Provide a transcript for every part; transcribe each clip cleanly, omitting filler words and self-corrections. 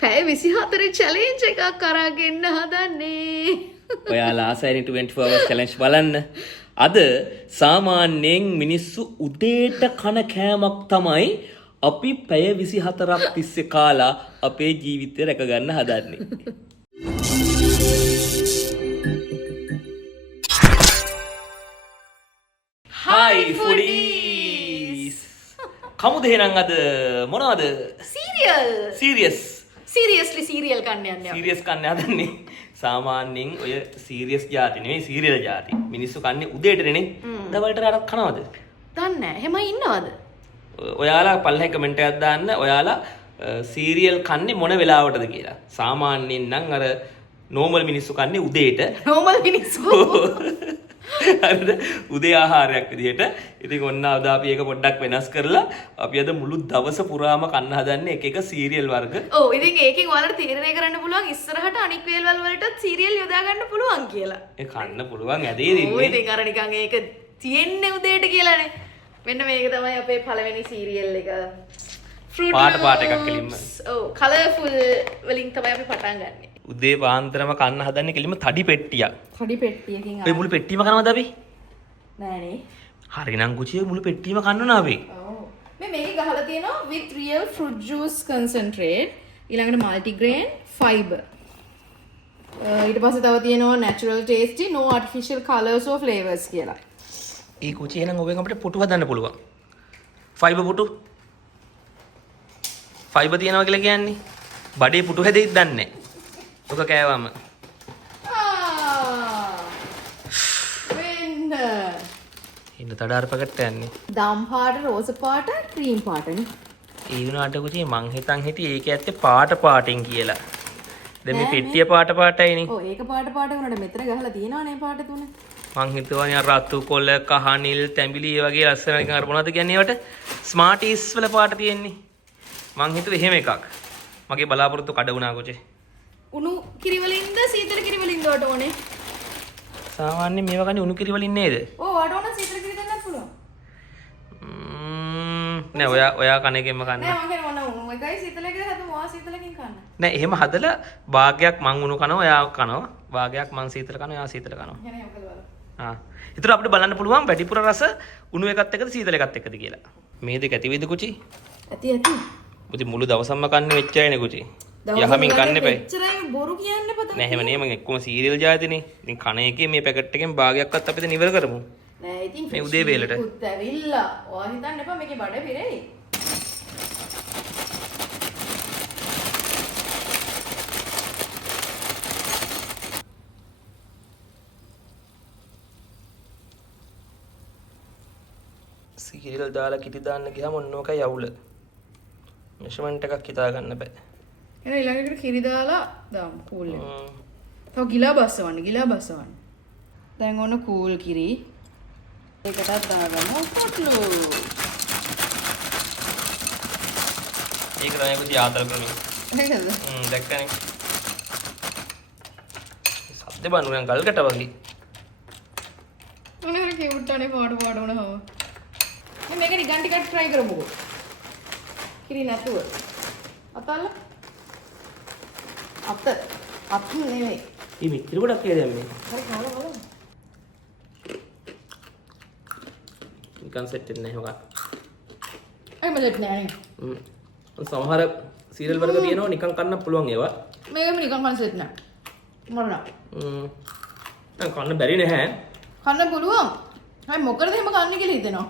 පැය 24 challenge එකක් අරගෙන හදන්නේ. ඔයාලා ආසයිනි 24 hours challenge බලන්න. අද සාමාන්‍යයෙන් මිනිස්සු උදේට කන කෑමක් තමයි අපි පැය 24ක් තිස්සේ කාලා අපේ ජීවිතය රැක ගන්න හදන්නේ. Hi foodies. කමුද එහෙනම් අද මොනවද? Seriously serial කන්න යන්නේ. සීරියස් කන්න හදන්නේ. සාමාන්‍යයෙන් ඔය සීරියස් જાති නෙවෙයි සීරියල් જાති. මිනිස්සු කන්නේ උදේටනේ. දවල්ට රාටක් කනවද? දන්නේ නැහැ. එහෙම ඉන්නවද? ඔයාලා පල්ලෙහා කමෙන්ට් එකක් දාන්න. ඔයාලා සීරියල් කන්නේ මොන වෙලාවටද කියලා. සාමාන්‍යයෙන් නම් අර නෝමල් මිනිස්සු කන්නේ උදේට. normal මිනිස්සු. හරිද? උදේ ආහාරයක් විදිහට. ඉතින් ඔන්න අද අපි ඒක පොඩ්ඩක් වෙනස් කරලා අපි අද මුළු දවස පුරාම කන්න හදන්නේ එක එක සීරියල් වර්ග. ඔව් ඉතින් ඒකෙන් ඔයාලට තීරණය කරන්න පුළුවන් ඉස්සරහට අනික් වේල්වල වලටත් සීරියල් යොදා ගන්න පුළුවන් කියලා. ඒ කන්න පුළුවන් ඇදේ ඔව් දෙන්නේ. ඉතින් අර නිකන් ඒක තියෙන්නේ උදේට කියලානේ. මෙන්න මේක තමයි අපේ පළවෙනි සීරියල් එක. Fruit පාට එකක් කෙලින්ම. ඔව් කලර්ෆුල් වලින් තමයි අපි පටන් ගන්නෙ. උදේ පාන්දරම කන්න හදන්නේ කෙලින්ම තඩි පෙට්ටියක්. පොඩි පෙට්ටියකින් ඔය මුළු පෙට්ටියම කනවද අපි? නෑනේ. හරිනම් කුචියේ මුළු පෙට්ටියම කන්න අපි. ඔව්. මේක ගහලා තියෙනවා with real fruit juice concentrate ඊළඟට multigrain fiber. ඊට පස්සේ තව තියෙනවා natural tasty no artificial colors or flavors කියලා. ඒ කුචියේ නම් ඔබෙන් අපිට පුටු හදන්න පුළුවන්. ෆයිබර් පුටු. ෆයිබර් තියනවා කියලා කියන්නේ බඩේ පුටු හැදෙයිද දන්නේ නැහැ. ඔක කෑවම. වෙන්න. ඉන්න තඩාර පැකට් යන්නේ. දම් පාට රෝස පාට ක්‍රීම් පාටනේ. ඒ වුණාට කුචියේ මං හිතන් හිටියේ ඒක ඇත්තේ පාටින් කියලා. දැන් මේ පෙට්ටිය පාටයිනේ. ඔව් ඒක පාට වුණාට මෙතන ගහලා තියෙනවනේ පාට තුන. මං හිතුවා නේ රතු කොළ කහ නිල් තැඹිලි ඒ වගේ ලස්සන නිකන් අර මොනවද කියන්නේ ඒවට ස්මාර්ටීස් වල පාට තියෙන්නේ. මං හිතුවේ එහෙම එකක්. මගේ බලාපොරොත්තු කඩ වුණා කොචේ. උණු කිරි වලින්ද සීතල කිරි වලින්ද වට ඕනේ? සාමාන්‍යයෙන් මේවා කන්නේ උණු කිරි වලින් නේද? ඔව් වට ඕන සීතල කිරි දෙන්නත් පුළුවන්. නෑ ඔයා කන එකෙන්ම කන්න. නෑ මම කියන්නේ මොන උණු එකයි සීතල එකයි හදමු ඔයා සීතලකින් කන්න. නෑ එහෙම හදලා භාගයක් මං උණු කනවා ඔයා කනවා. භාගයක් මං සීතල කනවා ඔයා සීතල කනවා. එහෙනම් මොකද බලන්න. ඒතර අපිට බලන්න පුළුවන් වැඩිපුර රස උණු එකත් එක්කද සීතල එකත් එක්කද කියලා. මේ දෙක ඇති වේද කුචි? ඇති. මුති මුළු දවසම කන්නේ වෙච්චයිනේ කුචි. යහමින් කන්න එපා. එච්චරයි බොරු කියන්න එපා. නෑ එහෙම නේ මම එක්කම සීරියල් ජාතිනේ. ඉතින් කන එකේ මේ පැකට් එකෙන් භාගයක්වත් අපි දැන් ඉවර කරමු. නෑ ඉතින් මේ උදේ වේලට. පුත් ඇවිල්ලා. ඔයා හිතන්න එපා මේකේ බඩ පිරෙයි. සීරියල් දාලා කිටි දාන්න ගියාම ඔන්න ඔකයි අවුල. මෙෂර්මන්ට් එකක් හිතා ගන්න බෑ. එහෙනම් ඊළඟට කිරි දාලා දාමු කූල් එක. තව ගිලා බස්සවන්න. දැන් ඔන්න කූල් කිරි. ඒකටත් දාගමු පොට්ලු. ඒක තමයි කුචි ආතල් ක්‍රමය. නේද? දැක්කනේ. සද්ද බඳු නම් ගල්කට වගේ. මොනවා කියුට්ටනේ පාඩ වුණාම. මේක නිකන් ටිකක් try කරමුකෝ. කිරි නැතුව. අතල්ල. අත් නෙවෙයි. මේ මිත්‍ර ගොඩක් ඒ දැන් මේ. හරි කාලා බලන්න. නිකන් සෙට් වෙන්නේ නැහැ මොකක්. අය මලෙත් නෑ. සමහර සීරියල් වර්ග තියෙනවා නිකන් කන්න පුළුවන් ඒවා. මේකම නිකන් කන්න සෙට් නෑ. මරණ. දැන් කන්න බැරි නැහැ. කන්න පුළුවන්. අය මොකටද එහෙම කන්නේ කියලා හිතෙනවා.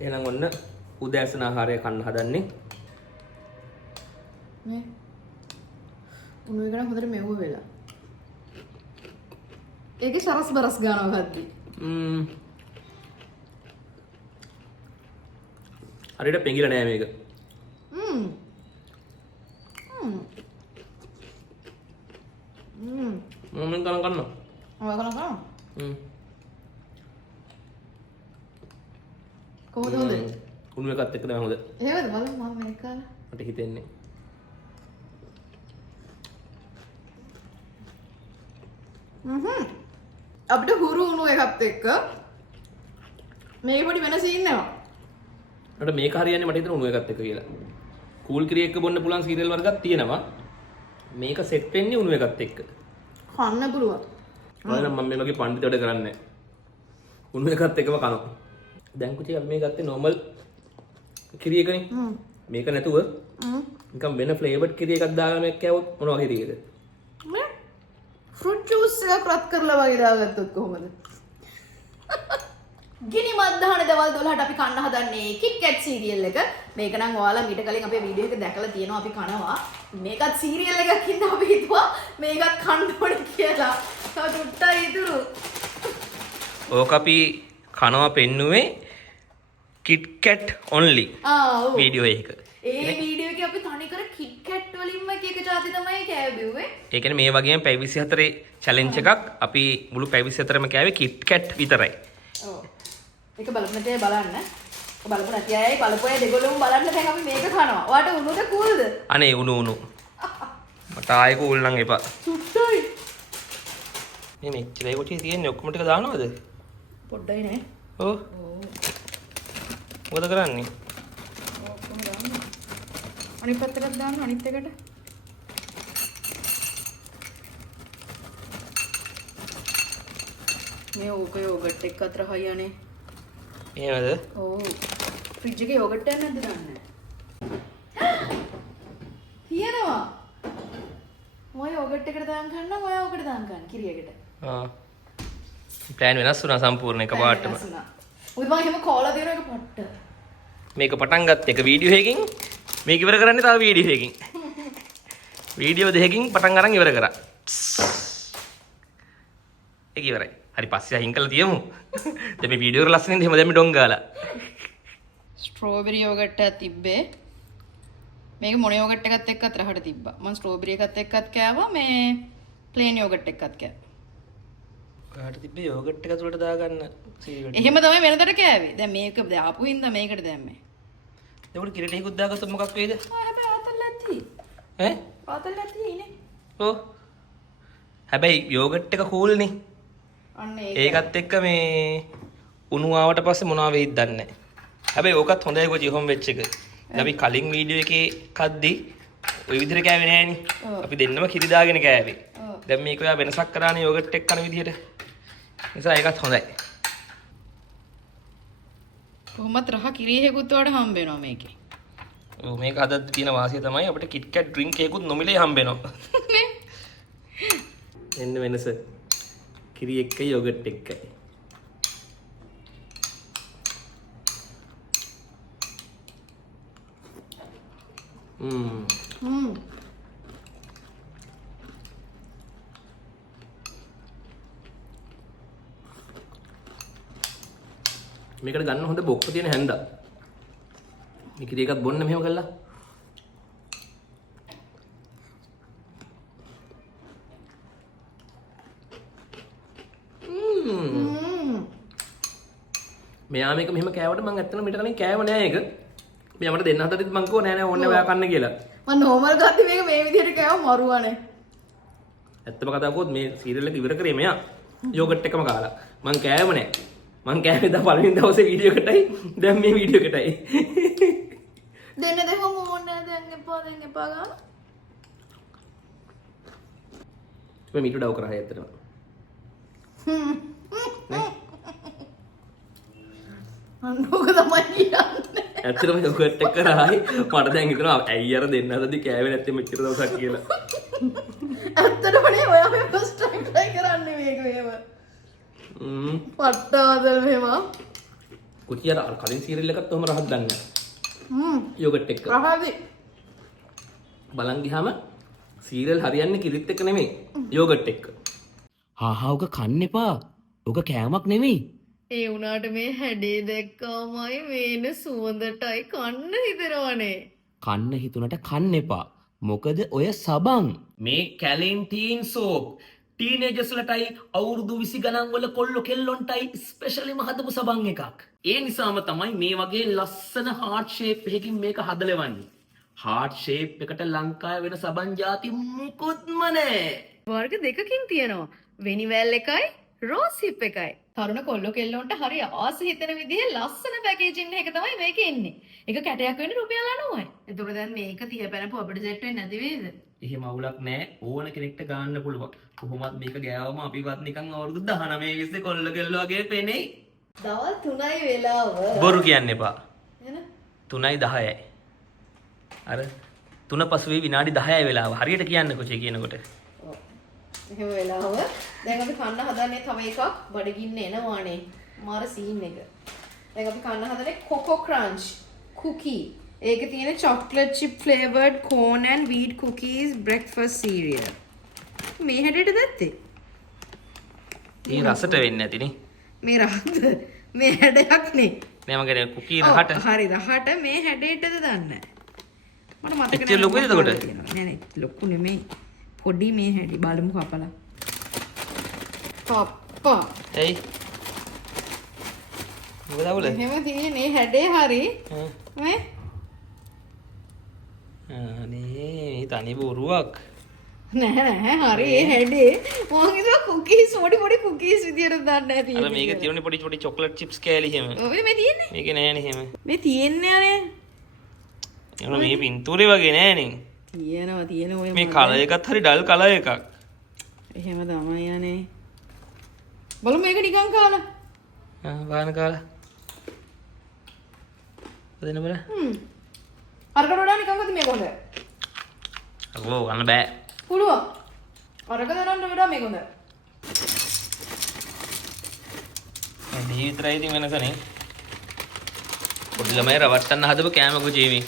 එහෙනම් ඔන්න උදෑසන ආහාරය කන්න හදන්නේ. මේ උණු එක නම් හොඳට මෙව්ව වෙලා. ඒකේ සරස් බරස් ගන්නවා ගත්තී. හරියට පෙඟිලා නෑ මේක. මම කන්න. ඔය කනවා. කොහොමද හොඳ? උණු එකත් එක්ක තමයි හොඳ. එහෙමද බලමු මම මේක කාලා. මට හිතෙන්නේ. අපිට හුරු උණු එකත් එක්ක මේක පොඩි වෙනස ඉන්නවා. මට මේක හරියන්නේ මට හිතෙන උණු එකත් එක්ක කියලා. කූල් කිරි එක බොන්න පුළුවන් සීරියල් වර්ගයක් තියෙනවා. මේක සෙට් වෙන්නේ උණු එකත් එක්ක. කන්න පුළුවන්. බලන්න මම මේ වගේ පඬිත වැඩ කරන්නේ නැහැ. උණු එකත් එක්කම කනවා. දැන් කුටි අපි මේ ගත්තේ normal කිරි එකනේ. මේක නැතුව නිකන් වෙන ෆ්ලේවර්ඩ් කිරි එකක් දාලා මේක කෑවොත් මොන වගේ කිරියද? ෆෘට් ජූස් එකක් රත් කරලා වගේ දාගත්තොත් කොහොමද? ගිනි මද්දාන දවල් 12ට අපි කන්න හදන්නේ කිට්කැට් සීරියල් එක. මේක නම් ඔයාලා ඊට කලින් අපේ වීඩියෝ එක දැකලා තියෙනවා අපි කනවා. මේකත් සීරියල් එකක් ඉඳන් අපි හිතුවා මේකත් කන්න ඕනේ කියලා. තව චුට්ටක් ඉතුරු. ඕක අපි කනවා පෙන්නුවේ කිට්කැට් only ඔව්. වීඩියෝ එක. ඒ වීඩියෝ එකේ අපි තනිකර කිට්කැට් වලින්ම එක එක જાති තමයි කෑවෙන්නේ. ඒ කියන්නේ මේ වගේම පැය 24 චැලෙන්ජ් එකක් අපි මුළු පැය 24ම කෑවේ කිට්කැට් විතරයි. ඔව්. ඒක බලපු නැති අය බලන්න. බලපු නැති අයයි බලපු අය දෙගොල්ලම බලන්න දැන් අපි මේක කනවා. ඔයාට උණුද කූල්ද? අනේ උණු. මට ආයෙ කූල් නම් එපා. සුට්ටයි. මේ මෙච්චරයි කොටියේ තියෙන්නේ ඔක්කොම ටික දානවද? පොඩ්ඩයි නේ. ඔව්. මොකද කරන්නේ? ඔක්කොම දාන්න. අනිත් පැත්තට දාන්න අනිත් එකට. මේ ඕක යෝගට් එක අතර හයියනේ. එහෙමද? ඔව්. ෆ්‍රිජ් එකේ යෝගට් එකක් නැද්ද දාන්න? තියෙනවා. මම යෝගට් එකට දාන් ගන්නම් ඔයා ඕකට දාන් ගන්න කිරියකට. ආ. ප්ලෑන් වෙනස් වුණා සම්පූර්ණ එකපාරටම. උදේ මම එහෙම කෝලා දෙන එක පට්ට. මේක පටන් ගත්ත එක වීඩියෝ එකකින් මේක ඉවර කරන්නේ තව වීඩියෝ එකකින්. වීඩියෝ දෙකකින් පටන් අරන් ඉවර කරා. ඒක ඉවරයි. හරි පස්සේ අහිං කළා තියමු. දැන් මේ වීඩියෝ එක ලස්සනින්ද එහෙම දැන් මේ ඩොං ගාලා. ස්ට්‍රෝබෙරි යෝගට් එකක් තිබ්බේ. මේක මොන යෝගට් එකත් එක්ක අතරහට තිබ්බා. මම ස්ට්‍රෝබෙරි එකත් එක්කත් කෑවා මේ ප්ලේන් යෝගට් එකත් කෑවා. කාට තිබ්බේ යෝගට් එක තුලට දාගන්න සීරියල්. එහෙම තමයි වෙනදට කෑවේ. දැන් මේක දාපු හින්දා මේකට දැම්මේ. ඒකට කිරට හිකුත් දාගත්තොත් මොකක් වෙයිද? හැබැයි ආතල් ඇති. ඈ? ආතල් ඇති නේ. ඔව්. හැබැයි යෝගට් එක කූල්නේ. අන්න ඒකත් එක්ක මේ උණු ආවට පස්සේ මොනවා වෙයිද දන්නේ නැහැ. හැබැයි ඕකත් හොඳයි කොචි හොම් වෙච් එක. අපි කලින් වීඩියෝ එකේ කද්දි ওই විදිහට කෑවේ නෑනේ. අපි දෙන්නම කිරි දාගෙන කෑවේ. දැන් මේක ඔයා වෙනසක් කරානේ යෝගට් එක කන විදිහට. නිසා ඒකත් හොඳයි. කොහොමත් රහ කිරි හේකුත් වලට හම්බ වෙනවා මේකේ. ඔව් මේක හදද්දි තියෙන වාසිය තමයි අපිට කිට්කැට් ඩ්‍රින්ක් එකකුත් නොමිලේ හම්බ වෙනවා. එන්න වෙනස. කිරි එක්ක යෝගට් එක්කයි. මේකට ගන්න හොඳ බොක්ක තියෙන හැන්දා. මේ කිරි එකක් බොන්න මෙහෙම කළා. මෙයා මේක මෙහෙම කෑවට මම ඇත්තටම මීට කලින් කෑව නෑ ඒක. මෙයා මට දෙන්න හදද්දිත් මං කිව්වා නෑ නෑ ඕන්නේ ඔයා කන්න කියලා. මම නෝමල් ගත්තේ මේක මේ විදිහට කෑව මරුවානේ. ඇත්තම කතාව කොහොමද මේ සීරියල් එක ඉවර කරේ මෙයා යෝගට් එකම කාලා. මං කෑව නෑ. මං කෑවේ දා පළවෙනි දවසේ වීඩියෝ එකටයි දැන් මේ වීඩියෝ එකටයි. දෙන්න දෙහම ඕනේ දැන් එපා ගන්න. මේ මීට ඩව් කරා ඇත්තටම. අන්නෝක තමයි කියන්නේ. ඇත්තටම යෝගට් එක කරායි මට දැන් හිතෙනවා ඇයි අර දෙන්න හදද්දි කෑවේ නැත්තේ මෙච්චර දවසක් කියලා. ඇත්තටම නේ ඔයා මේ ෆස්ට් ටයිම් try කරන්නේ මේක මේව. පට්ටාදල් මෙහෙම. කුටියර අර කලින් සීරියල් එකත් ඔහම රහක් ගන්න. යෝගට් එක. රහදි. බලන් ගියාම සීරියල් හරියන්නේ කිරිත් එක නෙමෙයි යෝගට් එක. හා ඔක කන්න එපා. ඔක කෑමක් නෙමෙයි. ඒ උනාට මේ හැඩේ දැක්කාමයි මේන සුවඳටයි කන්න හිතෙනවනේ. කන්න හිතුනට කන්න එපා. මොකද ඔය සබන් මේ කැලෙන්ටීන් සෝප් ටීනේජර්ස්ලටයි අවුරුදු 20 ගණන් වල කොල්ලෝ කෙල්ලොන්ටයි ස්පෙෂලිම හදපු සබන් එකක්. ඒ නිසාම තමයි මේ වගේ ලස්සන හાર્ට් ෂේප් එකකින් මේක හදලවන්නේ. හાર્ට් ෂේප් එකට ලංකාවේ වෙන සබන් ಜಾති මුකුත්ම නැහැ. වර්ග දෙකකින් තියෙනවා. වෙනිවැල් එකයි රෝස් හිප් එකයි. තරුණ කොල්ලෝ කෙල්ලොන්ට හරි ආස හිතෙන විදිහේ ලස්සන පැකේජින් එක තමයි මේකේ එන්නේ. ඒක කැටයක් වෙන්නේ රුපියල් 90යි. එතකොට දැන් මේක 30 පැනපු අපිට සෙට් වෙන්නේ නැති වේද? එහෙම අවුලක් නැහැ. ඕන කෙනෙක්ට ගන්න පුළුවන්. කොහොමත් මේක ගෑවම අපිවත් නිකන් අවුරුදු 19 20 කොල්ල කෙල්ල වගේ පෙනෙයි. දවල් 3යි වෙලාව. බොරු කියන්න එපා. එන 3යි 10යි. අර 3 පසුවේ විනාඩි 10යි වෙලාව. හරියට කියන්න කොචේ කියනකොට. එහෙම වෙලාව. දැන් අපි කන්න හදන්නේ තව එකක් බඩගින්න එනවානේ. මාර සීන් එක. දැන් අපි කන්න හදන්නේ කොකෝ ක්‍රන්ච් cookie. ඒකේ තියෙන chocolate chip flavored corn and wheat cookies breakfast cereal. මේ හැඩයට දැත්තේ. ඒ රසට වෙන්නේ නැතිනේ. මේ රහත මේ හැඩයක් නේ. නෑ මම කියන්නේ කුකී රහට. හරි රහට මේ හැඩයටද දන්නේ. මට මතක එච්චර ලොකුද එතකොට? නෑ නෑ ලොකු නෙමෙයි. පොඩි මේ හැඩි බලමු කපලා. පප්පා. එයි. මොකද අවුල? එහෙම තියෙන්නේ හැඩේ හරි. මේ අනේ තනි බොරුවක්. නෑ නෑ හරි ඒ හැඩේ මම හිතුවා කුකීස් පොඩි කුකීස් විදියට දාන්න ඇති. අර මේක තියෙන්නේ පොඩි චොක්ලට් චිප්ස් කෑලි එහෙම. ඔය මේ තියෙන්නේ. මේක නෑනේ එහෙම. මේ තියෙන්නේ අනේ. එහෙනම් මේ පින්තූරේ වගේ නෑනේ. තියෙන ඔය මේ කලර් එකත් හරි ඩල් කලර් එකක්. එහෙම තමයි යන්නේ. බලමු මේක නිකන් කාලා. බාන කාලා. දෙන්න බල. අරකට වඩා නිකන් හොද මේක හොඳ. අගෝ ගන්න බෑ. පුළුවන්. අරක දරන්න වඩා මේක හොඳ. මේ විතරයි ඉතින් වෙනසනේ. පොඩි ළමයි රවට්ටන්න හදපු කෑමකෝ ජීමි.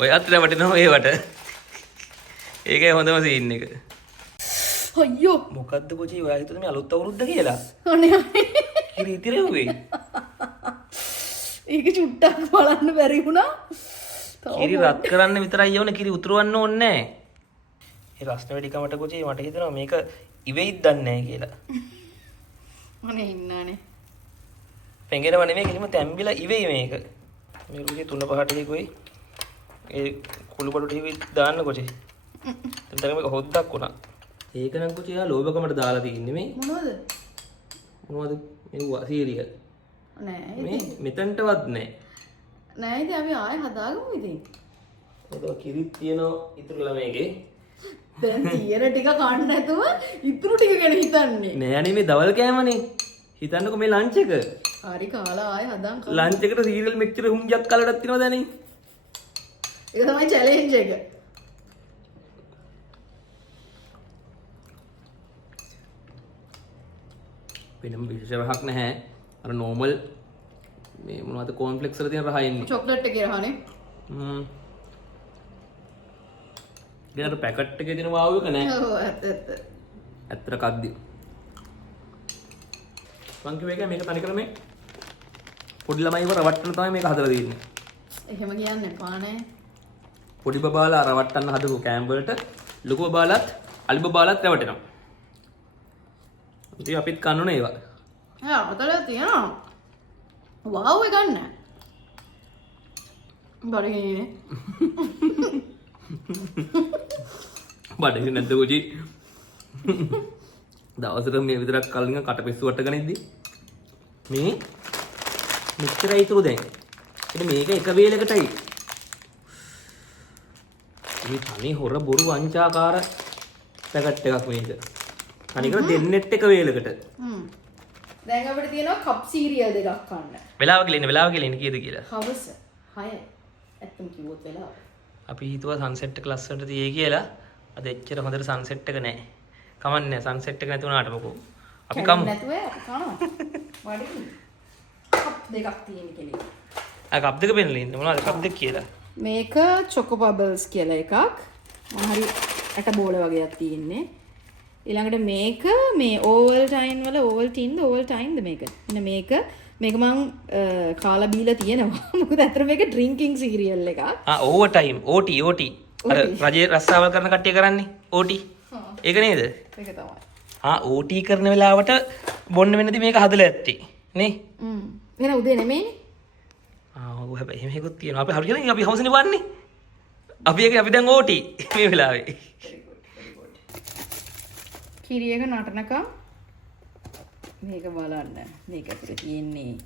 ඔය අතට වටිනවා ඒවට. ඒකයි හොඳම සීන් එක. අයියෝ. මොකද්ද කොචි ඔයා හිතුවද මේ අලුත් අවුරුද්ද කියලා? අනේ. කිරි ඉතිරෙව්වේ. ඒක චුට්ටක් බලන්න බැරි වුණා. කිරි රත් කරන්න විතරයි ඕනේ කිරි උතුරවන්න ඕනේ නැහැ. ඒ රස්න වෙඩි කමට කොචි මට හිතෙනවා මේක ඉවෙයිද දන්නේ නැහැ කියලා. අනේ ඉන්නනේ. පෙඟෙනව නෙමෙයි කිසිම තැම්බිලා ඉවෙයි මේක. මේ රුචි 3-5 ටිකයි ඒ කුළු බඩු ටික දාන්න කොචි. දැන් මේක හොද්දක් වුණා. ඒක නම් කොචි යා ලෝභකමට දාලා තින්නේ මේ. මොනවද මෙව්වා සීරියල්. නෑ මේ මෙතනටවත් නෑ. නෑ ඉතින් අපි ආයෙ හදාගමු ඉතින්. ඒක කිරිත් තියෙනවා ඉතුරුලා මේකේ. දැන් තියෙන ටික කන්න නැතුව ඉතුරු ටික ගැන හිතන්නේ. නෑනේ මේ දවල් කෑමනේ. හිතන්නකෝ මේ ලන්ච් එක. හරි කාලා ආයෙ හදාන් කන්න. ලන්ච් එකට සීරියල් මෙච්චර හුම්ජක් කලටක් තියෙනවද නේ? ඒක තමයි චැලෙන්ජ් එක. වෙනම විශේෂයක් නැහැ. අර නෝමල් මේ මොනවද කෝන්ෆ්ලෙක්ස් වල තියෙන රහ එන්නේ. චොක්ලට් එකේ රහනේ. ඊට පැකට් එකේ තියෙන වාව් එක නෑ. ඔව් ඇත්ත. ඇත්තට කද්දි. මං කිව්ව එක මේක තනි කර මේ පොඩි ළමයිව රවට්ටන තමයි මේක හදලා තියෙන්නේ. එහෙම කියන්න එපා නේ. පොඩි බබාලා රවට්ටන්න හදපු කෑම් වලට ලොකු බබාලාත් අලි බබාලාත් රැවටෙනවා. ඉතින් අපිත් කන්න ඕනේ ඒවා. අතල තියෙනවා. වාව් එක ගන්න. බඩගිනිනේ. බඩගිනි නැද්ද කොචි? දවසට මේ විතරක් කලින් කටපිස්සු වටගෙන ඉද්දි මේ මෙච්චරයි ඉතුරු දැන්. ඉතින් මේක එක වේලකටයි. මේ තනි හොර බොරු වංචාකාර පැකට් එකක් මේක. තනිකර දෙන්නෙත් එක වේලකට. දැන් අපිට තියෙනවා කප් සීරියල් දෙකක් කන්න. වෙලාව කියලා ඉන්නේ කීයද කියලා. හවස 6යි. ඇත්තම කිව්වොත් වෙලාව. අපි හිතුවා සන්සෙට් එක ලස්සනට තියේ කියලා. අද එච්චර හොඳට සන්සෙට් එක නැහැ. කමන්නේ සන්සෙට් එක නැති වුණාට මොකෝ. අපි කමු. නැතුව අපි කනවා. වඩින්. කප් දෙකක් තියෙන කෙනෙක්. කප් දෙක පෙන්නලා ඉන්න මොනවද කප් දෙක කියලා. මේක චොකෝ බබල්ස් කියලා එකක්. හරි ඇට බෝල වගේක් තියෙන්නේ. ඊළඟට මේක මේ ඕවල් ටයින් වල ඕවල් ටින්ද ඕවල් ටයින්ද මේක. එන්න මේක මං කාලා බීලා තියෙනවා. මොකද අතර මේක ඩ්‍රින්කින් සීරියල් එකක්. Over time OT. අර රජේ රස්සාවල් කරන කට්ටිය කරන්නේ OT. ඒක නේද? ඒක තමයි. OT කරන වෙලාවට බොන්න වෙනදී මේක හදලා ඇත්තේ. නේ? වෙන උදේ නෙමෙයිනේ. ඔව් හැබැයි එහෙම එකක් තියෙනවා. අපි හරියට අපි හවසනේ වන්නේ. අපි දැන් OT මේ වෙලාවේ. කිරි එක නටනකම් මේක බලන්න. මේක ඇතුලේ තියෙන්නේ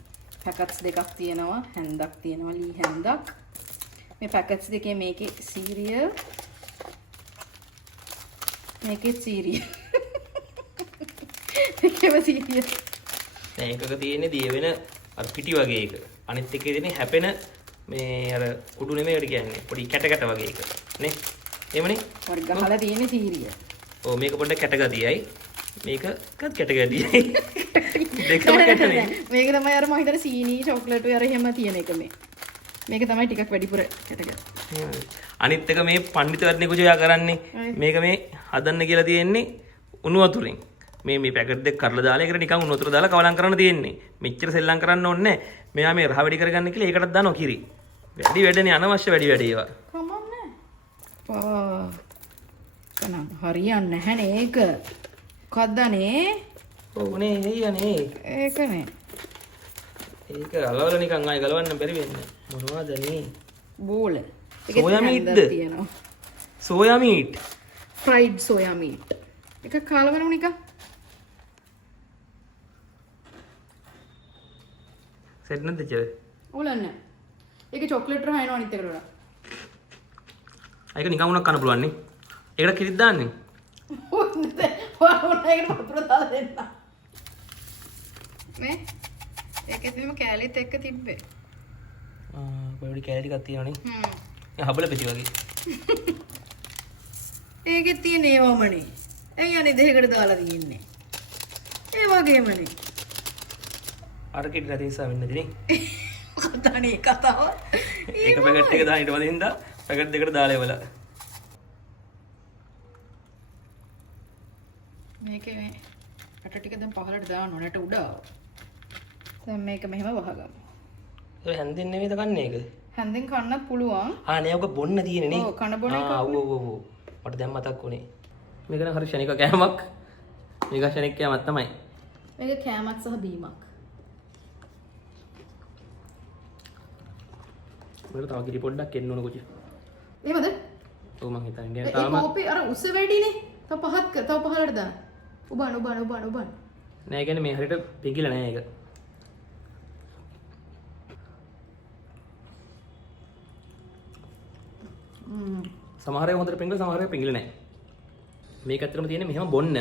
පැකට්ස් දෙකක් තියෙනවා. හැන්දක් තියෙනවා. ලී හැන්දක්. මේ පැකට්ස් දෙකේ මේකේ සීරියල්. මේකේ සීරියල්. මේකේ සීරියල්. නෑ එකක තියෙන්නේ දිය වෙන අර පිටි වගේ එක. අනිත් එකේ තියෙන්නේ හැපෙන මේ අර කුඩු නෙමෙයි ඒකට කියන්නේ. පොඩි කැට කැට වගේ එක. නේ? එහෙමනේ? වර ගහලා තියෙන්නේ සීරියල්. ඔව් මේක පොඩ්ඩක් කැට ගතියයි. මේකත් කැට ගතියයි. දෙකම කැටනේ. මේක තමයි අර මම හිතන්නේ සීනි චොක්ලට් අර එහෙම තියෙන එක මේ. මේක තමයි ටිකක් වැඩිපුර කැටගත්. අනිත් එක මේ පඬිතුවරණේ කුජයා කරන්නේ. මේක මේ හදන්න කියලා තියෙන්නේ උණු වතුරෙන්. මේ පැකට් දෙක කරලා දාලා ඒකට නිකන් උණු වතුර දාලා කවලම් කරන්න තියෙන්නේ. මෙච්චර සෙල්ලම් කරන්න ඕනේ නැහැ. මෙයා මේ රහ වැඩි කරගන්න කියලා ඒකටත් දානවා කිරි. වැඩි වැඩනේ අනවශ්‍ය වැඩි වැඩ ඒවා. කමන්නේ. කනම් හරියන්නේ නැහැනේ ඒක. මොකද්දනේ? ඕනේ හේයනේ. ඒකනේ. ඒක අලවල නිකන් ආයෙ ගලවන්න බැරි වෙන්නේ. මොනවද නේ? බෝල. සෝයා මීට්ද? තියෙනවා. Soya meet. Fried soya meet. එක කාලවනු නිකන්. සෙට් නැද්ද චේ? උලන්න. ඒක චොක්ලට් රහ එනවා අනිත් එකට වඩා. ඒක නිකන් උනක් කන්න පුළුවන් නේ. ඒකට කිරිත් දාන්නේ. ඒකට වතුර දාලා දෙන්න. මේ ඒකෙත් මෙහෙම කෑලිත් එක්ක තිබ්බේ. පොඩි කෑලි ටිකක් තියෙනවනේ. හබල පෙති වගේ. ඒකෙත් තියෙන ඒවමනේ. ඇයි අනේ දෙයකට දාලා තියෙන්නේ. ඒ වගේමනේ. අර කිරි නැති නිසා වෙන්නේ නැතිනේ. කතානේ කතාව. ඒක පැකට් එක දාන්න ඊට පස්සේ හින්දා පැකට් දෙකට දාලා ඉවලා. මේකේ මේ අට ටික දැන් පහලට දාන්න ඕනට උඩ ආවා. දැන් මේක මෙහෙම වහගමු. ඒක හැන්දෙන් නෙමෙයිද කන්නේ ඒක? හැන්දෙන් කන්නත් පුළුවන්. නේ ඔක බොන්න තියෙන්නේ නේ. ඔව් කන බොන එක. ඔව්. මට දැන් මතක් වුණේ. මේක නම් හරි ශනික කෑමක්. මේක ශනික කෑමක් තමයි. මේක කෑමක් සහ බීමක්. මේක තව කිරි පොඩ්ඩක් එන්න ඕන කොචි. එහෙමද? ඔව් මං හිතන්නේ. ඒ කෝපේ අර උස වැඩිනේ. තව පහලට දාන්න. උබන්. නෑ කියන්නේ මේ හරියට පිඟිලා නෑ ඒක. සමහර ඒවා හොඳට පිඟිලා සමහර ඒවා පිඟිලා නෑ. මේක ඇත්තටම තියෙන්නේ මෙහෙම බොන්න.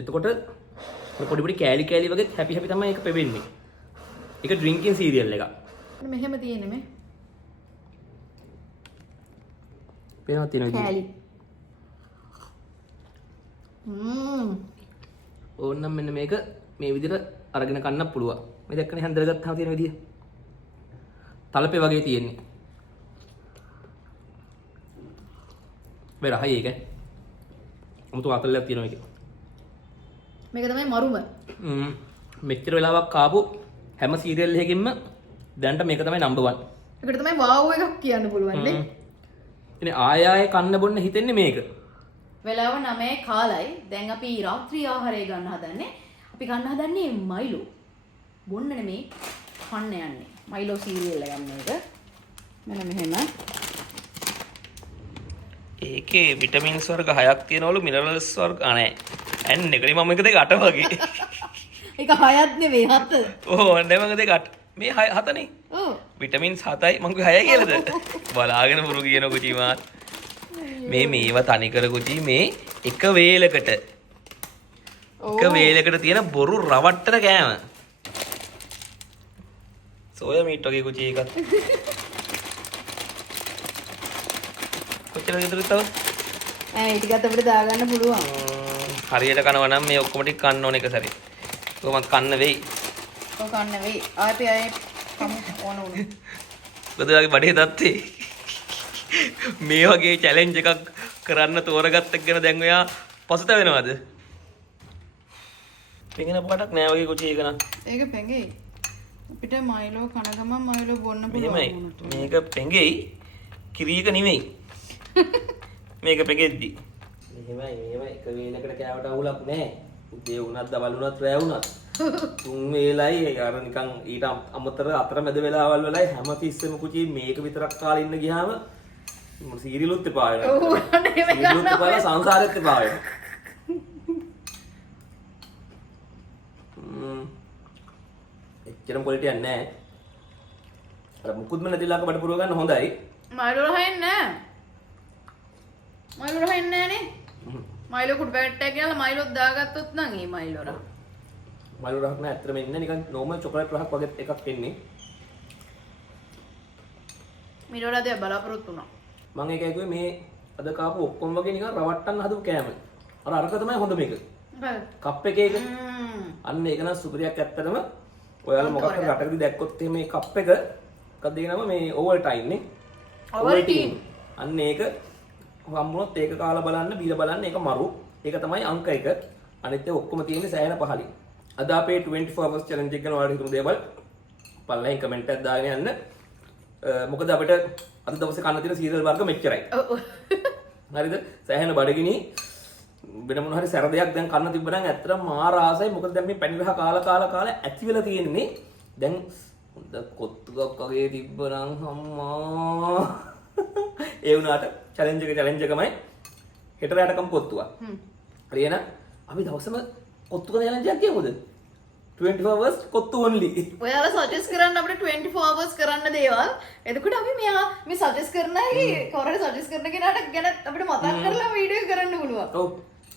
එතකොට පොඩි කෑලි වගේ හැපි තමයි ඒක පෙවෙන්නේ. ඒක ඩ්‍රින්කින් සීරියල් එකක්. මෙහෙම තියෙන්නේ මේ. පේනවා තියෙනවා. කෑලි. ඕන්නම් මෙන්න මේක මේ විදිහට අරගෙන කන්නත් පුළුවන්. මේ දැක්කනේ හැන්දර ගත්තාම තියෙන විදිය. තලපේ වගේ තියෙන්නේ. වෙරහයි ඒක. අමුතු අතල්ලක් තියෙනවා මේක. මේක තමයි මරුම. මෙච්චර වෙලාවක් කාපු හැම සීරියල් එකකින්ම දැනට මේක තමයි නම්බර් 1. ඒකට තමයි වාව් එකක් කියන්න පුළුවන් නේ. ඉතින් ආයෙ කන්න බොන්න හිතෙන්නේ මේක. වෙලාව 9 කාලයි. දැන් අපි රාත්‍රී ආහාරය ගන්න හදන්නේ. අපි ගන්න හදන්නේ මයිලෝ. බොන්න නෙමේ කන්න යන්නේ. මයිලෝ සීරියල් එක ගන්න එක. මෙන්න මෙහෙම. ඒකේ විටමින්ස් වර්ග 6ක් තියෙනවලු මිනරල්ස් වර්ග නැහැ. ඇන් එකනේ මම එක දෙක 8 වගේ. ඒක 6ක් නෙවෙයි 7. ඕ නේ මම දෙක 8. මේ 7නේ. ඔව්. විටමින්ස් 7යි මං 6යි කියලාද? බලාගෙන පුරු කියන කුචි මාත්. මේවා තනි කර කුචි මේ එක වේලකට. එක වේලකට තියෙන බොරු රවට්ටන කෑම. සෝයා මීට් වගේ කුචි එකක්. කොච්චර විතර තව? ඒ ටිකත් අපිට දාගන්න පුළුවන්. හරියට කනවා නම් මේ ඔක්කොම ටික කන්න ඕන එක සැරේ. කොහොමද කන්න වෙයි? ඔය කන්න වෙයි. ආයෙත් කමු ඕන උනේ. බදලාගේ බඩේ තත්ත්වේ. මේ වගේ චැලෙන්ජ් එකක් කරන්න තෝරගත්ත ගැන දැන් ඔයා පසුතැවෙනවද? පෙඟෙන පාටක් නෑ වගේ කුචි එක නම්. ඒක පෙඟෙයි. අපිට මයිලෝ කන ගමන් මයිලෝ බොන්න පුළුවන්. මේක පෙඟෙයි. කිරියක නෙමෙයි. මේක පෙඟෙද්දි. මෙහෙමයි එක වේලකට කෑවට අවුලක් නෑ. උදේ වුණත් දවල් වුණත් රෑ වුණත්. තුන් වේලයි අර නිකන් ඊට අමතර අතර මැද වෙලාවල් වලයි හැම තිස්සෙම කුචි මේක විතරක් කාලා ඉන්න ගියාම සීරියලුත් එපා වෙනවා. ඔව් නේ මේක ගන්න. සංසාරෙත් එපා වෙනවා. චරම් ක්වොලිටි එකක් නැහැ. අර මුකුත්ම නැතිලාක බඩ පුරව ගන්න හොඳයි. මයිලෝ රහින්නේ නැහැ. මයිලෝ රහින්නේ නැහනේ. මයිලෝ කුඩු පැකට් එකක් ගෙනල්ලා මයිලෝත් දාගත්තොත් නම් ඒ මයිලෝ රහ. මයිලෝ රහක් නෑ ඇත්තටම ඉන්නේ නිකන් normal chocolate රහක් වගේ එකක් එන්නේ. මීරෝලා දෙය බලාපොරොත්තු වුණා. මම ඒක ඇහුවේ මේ අද කාපු ඔක්කොම වගේ නිකන් රවට්ටන්න හදපු කෑම. අර තමයි හොඳ මේක. කප් එකේ එක. අන්න ඒක නම් සුපිරියක් ඇත්තටම. ඔයාලා මොකක් හරි රටකදී දැක්කොත් එහෙම මේ කප් එක මොකක්ද ඒ නම මේ ඕවල්ටයින් නේ. ඕවල්ටයින්. අන්න ඒක හම්බුනොත් ඒක කාලා බලන්න බීලා බලන්න ඒක මරු. ඒක තමයි අංක 1. අනිත් ඒවා ඔක්කොම තියෙන්නේ සෑහෙන පහලින්. අද අපේ 24 hours challenge එක ගැන ඔයාලට හිතුණු දේවල් පල්ලෙන් කමෙන්ට් එකක් දාගෙන යන්න. මොකද අපිට අද දවසේ කන්න තියෙන සීරියල් වර්ග මෙච්චරයි. ඔව්. හරිද? සෑහෙන බඩගිනි වෙන මොන හරි සැර දෙයක් දැන් කන්න තිබ්බනම් ඇත්තටම මාර ආසයි. මොකද දැන් මේ පැණි රහ කාලා ඇති වෙලා තියෙන්නේ. දැන් හොඳ කොත්තුවක් වගේ තිබ්බනම් අම්මා. ඒ වුණාට challenge එකමයි හෙට රැටකම් කොත්තුවක්. හරි එහෙනම් අපි දවසම කොත්තු කරන challenge එකක් කියමුද? 24 hours කොත්තු only. ඔයාලා සජෙස්ට් කරන්න අපිට 24 hours කරන්න දේවල්. එතකොට අපි මේ සජෙස්ට් කරන අය කවුරුහරි සජෙස්ට් කරන කෙනාට ගැන අපිට මතක් කරලා වීඩියෝ කරන්න පුළුවන්. ඔව්.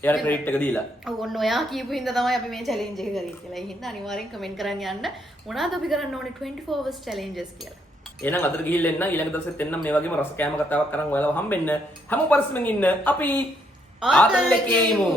එයාට ක්‍රෙඩිට් එක දීලා. ඔව් ඔන්න ඔයා කියපු හින්දා තමයි අපි මේ challenge එක කරේ කියලා. ඒ හින්දා අනිවාර්යෙන් කමෙන්ට් කරන්න යන්න. මොනවද අපි කරන්න ඕනේ 24 hours challenges කියලා. එහෙනම් අදට ගිහිල්ලා එන්න ඊළඟ දවසෙත් එන්නම් මේ වගේම රස කෑම කතාවක් කරන් ඔයාලව හම්බෙන්න. හැම පරිස්සමෙන් ඉන්න අපි ආතල් එකේ ඉමු.